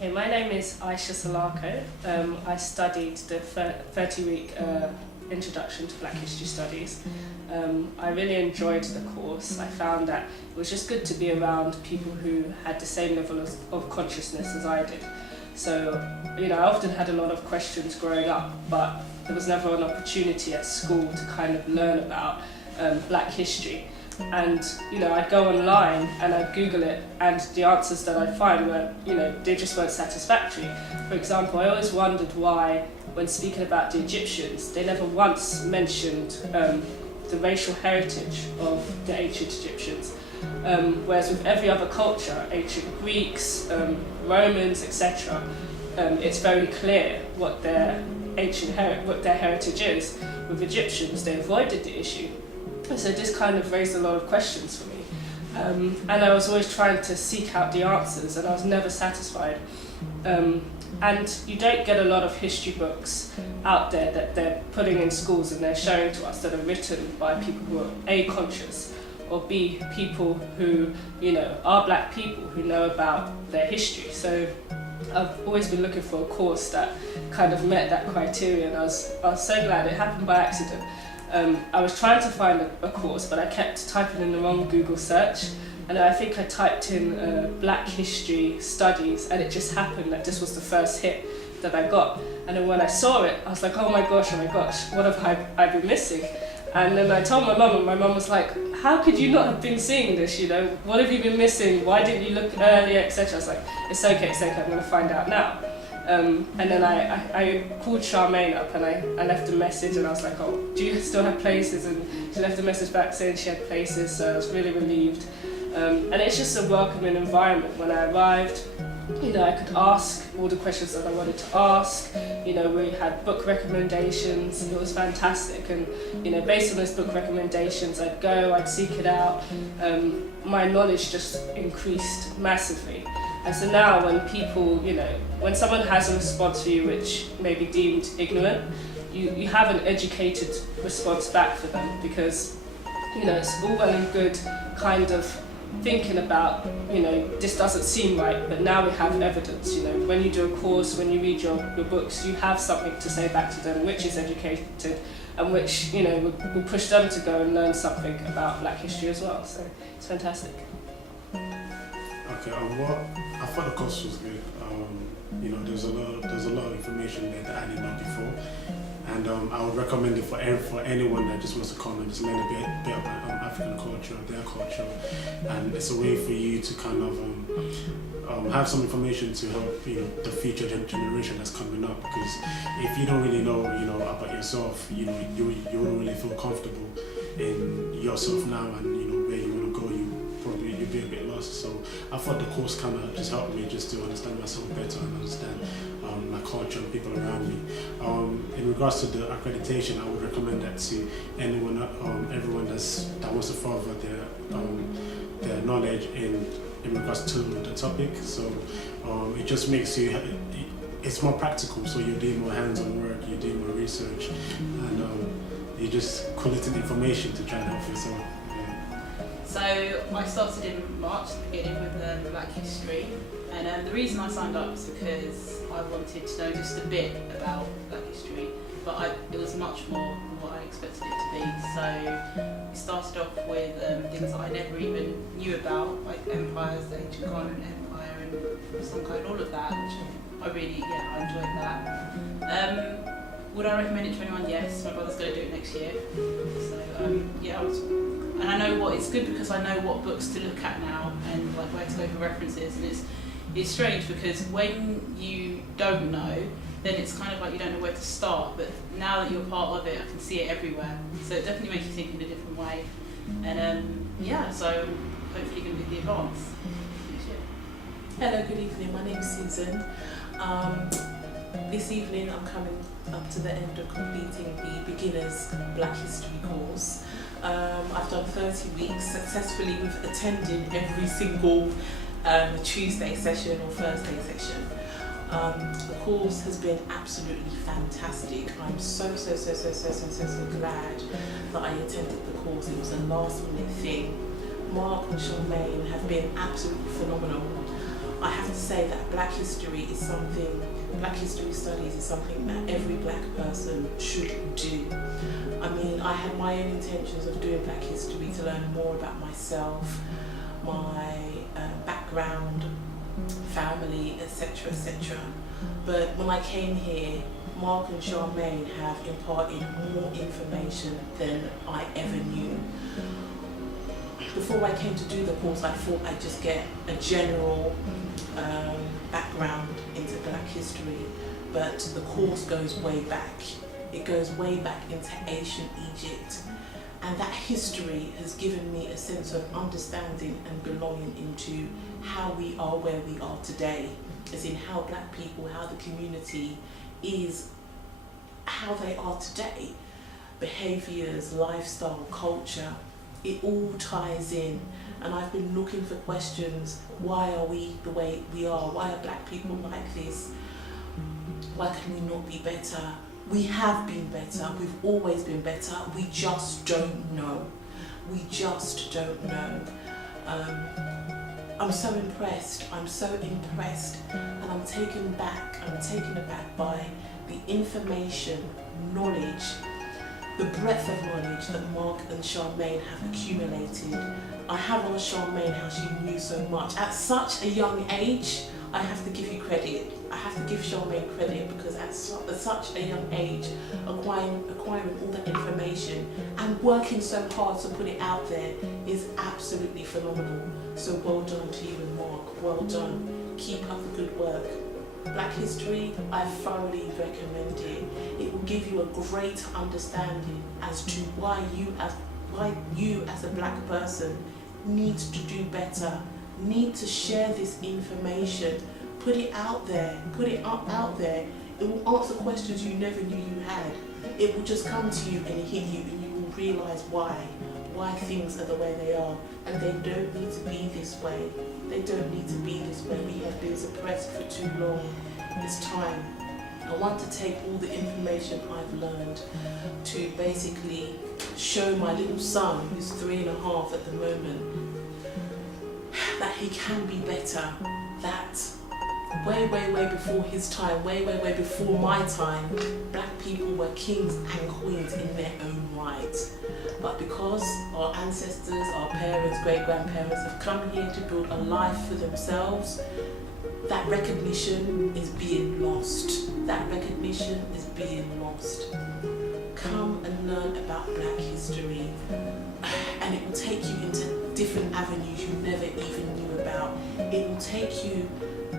Okay, my name is Aisha Salako. I studied the 30-week Introduction to Black History Studies. I really enjoyed the course. I found that it was just good to be around people who had the same level of consciousness as I did. So, I often had a lot of questions growing up, but there was never an opportunity at school to kind of learn about Black history. And I'd go online and I'd Google it, and the answers that I'd find were, they just weren't satisfactory. For example, I always wondered why, when speaking about the Egyptians, they never once mentioned the racial heritage of the ancient Egyptians. Whereas with every other culture, ancient Greeks, Romans, etc., it's very clear what their heritage is. With Egyptians, they avoided the issue. So this kind of raised a lot of questions for me. And I was always trying to seek out the answers, and I was never satisfied. And you don't get a lot of history books out there that they're putting in schools and they're showing to us that are written by people who are A, conscious, or B, people who, are Black people who know about their history. So I've always been looking for a course that kind of met that criteria, and I was so glad it happened by accident. I was trying to find a course, but I kept typing in the wrong Google search, and I think I typed in Black History Studies, and it just happened that this was the first hit that I got. And then when I saw it, I was like, oh my gosh, what have I been missing? And then I told my mum, and my mum was like, how could you not have been seeing this, What have you been missing? Why didn't you look earlier, etc.? I was like, it's okay, I'm going to find out now. And then I called Charmaine up, and I left a message, and I was like, oh, do you still have places? And she left a message back saying she had places, so I was really relieved. And it's just a welcoming environment. When I arrived, I could ask all the questions that I wanted to ask. We had book recommendations. It was fantastic. And, based on those book recommendations, I'd seek it out. My knowledge just increased massively. And so now when people, when someone has a response for you which may be deemed ignorant, you have an educated response back for them, because, it's all well and good kind of thinking about, this doesn't seem right, but now we have evidence. When you do a course, when you read your books, you have something to say back to them which is educated and which, will push them to go and learn something about Black history as well. So it's fantastic. Okay, I thought the course was good. There's a lot of information there that I didn't know before, and I would recommend it for anyone that just wants to come and just learn a bit about African culture, their culture, and it's a way for you to kind of have some information to help the future generation that's coming up. Because if you don't really know about yourself, you won't really feel comfortable in yourself now, and where you want to go, you'd be a bit lost. So I thought the course kind of just helped me just to understand myself better and understand my culture and people around me. In regards to the accreditation, I would recommend that to everyone that wants to further their knowledge in regards to the topic. So it just makes it's more practical. So you're doing more hands-on work, you're doing more research, and you're just collecting information to try and help yourself. So I started in March, the beginning, with Black history, and the reason I signed up was because I wanted to know just a bit about Black history, but it was much more than what I expected it to be. So we started off with things that I never even knew about, like empires, the ancient Ghanaian Empire, and some kind, all of that, which I enjoyed that. Would I recommend it to anyone? Yes, my brother's going to do it next year. So and I know it's good because I know what books to look at now and like where to go for references, and it's strange because when you don't know, then it's kind of like you don't know where to start, but now that you're part of it, I can see it everywhere, so it definitely makes you think in a different way. And so hopefully going to do the advance next year. Hello, good evening, my name's Susan. This evening I'm coming up to the end of completing the beginners Black history course. I've done 30 weeks successfully with attending every single Tuesday session or Thursday session. The course has been absolutely fantastic. I'm so glad that I attended the course. It was a last minute thing. Mark and Charmaine have been absolutely phenomenal. I have to say that Black History Studies is something that every Black person should do. I mean, I had my own intentions of doing Black History to learn more about myself, my background, family, etc., etc. But when I came here, Mark and Charmaine have imparted more information than I ever knew. Before I came to do the course, I thought I'd just get a general background into Black history, but the course goes way back. It goes way back into ancient Egypt, and that history has given me a sense of understanding and belonging into how we are where we are today, as in how Black people, how the community is, how they are today. Behaviours, lifestyle, culture, it all ties in. And I've been looking for questions. Why are we the way we are? Why are Black people like this? Why can we not be better? We have been better. We've always been better. We just don't know. We just don't know. I'm so impressed. I'm so impressed. And I'm taken aback by the information, knowledge, the breadth of knowledge that Mark and Charmaine have accumulated. I have asked Charmaine how she knew so much. At such a young age, I have to give you credit. I have to give Charmaine credit, because at such a young age, acquiring all that information and working so hard to put it out there is absolutely phenomenal. So well done to you and Mark, well done. Keep up the good work. Black History, I thoroughly recommend it. It will give you a great understanding as to why you as a Black person needs to do better, need to share this information, put it out there, put it out there. It will answer questions you never knew you had. It will just come to you and hit you, and you will realise why things are the way they are, and they don't need to be this way. They don't need to be this way. We have been suppressed for too long. It's time. I want to take all the information I've learned to basically show my little son, who's 3.5 at the moment, that he can be better, that way before his time, way before my time, Black people were kings and queens in their own right. But because our ancestors, our parents, great-grandparents have come here to build a life for themselves, that recognition is being lost. That recognition is being lost. Come and learn about Black history, and it will take you into different avenues you never even knew about. It will take you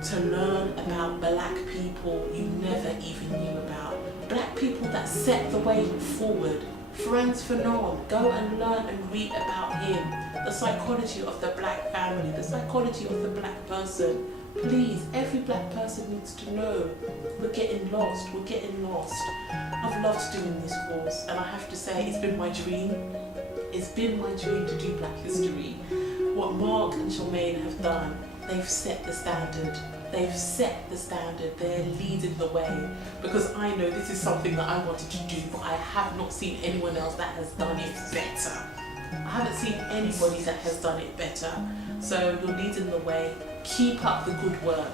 to learn about Black people you never even knew about. Black people that set the way forward. Franz Fanon, go and learn and read about him. The psychology of the Black family, the psychology of the Black person. Please, every Black person needs to know. We're getting lost. I've loved doing this course, and I have to say it's been my dream. It's been my dream to do Black history. What Mark and Charmaine have done, they've set the standard. They're leading the way, because I know this is something that I wanted to do, but I have not seen anyone else that has done it better. I haven't seen anybody that has done it better. So you're leading the way. Keep up the good work.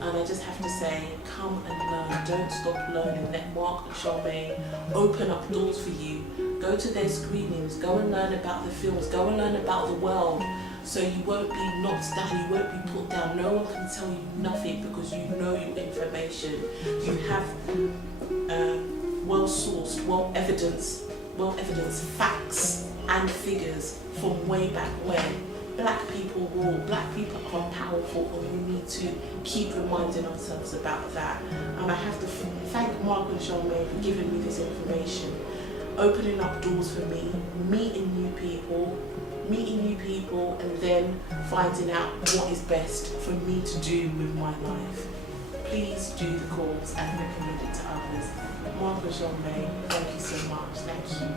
And I just have to say, come and learn. Don't stop learning. Let Mark and Charmaine open up doors for you. Go to their screenings. Go and learn about the films. Go and learn about the world. So you won't be knocked down. You won't be put down. No one can tell you nothing, because you know your information. You have well-sourced, well-evidenced facts and figures from way back when. Black people rule, Black people are powerful, and we need to keep reminding ourselves about that. And I have to thank Mark and Charmaine for giving me this information, opening up doors for me, meeting new people, and then finding out what is best for me to do with my life. Please do the course and recommend it to others. Mark and Charmaine, thank you so much. Thank you.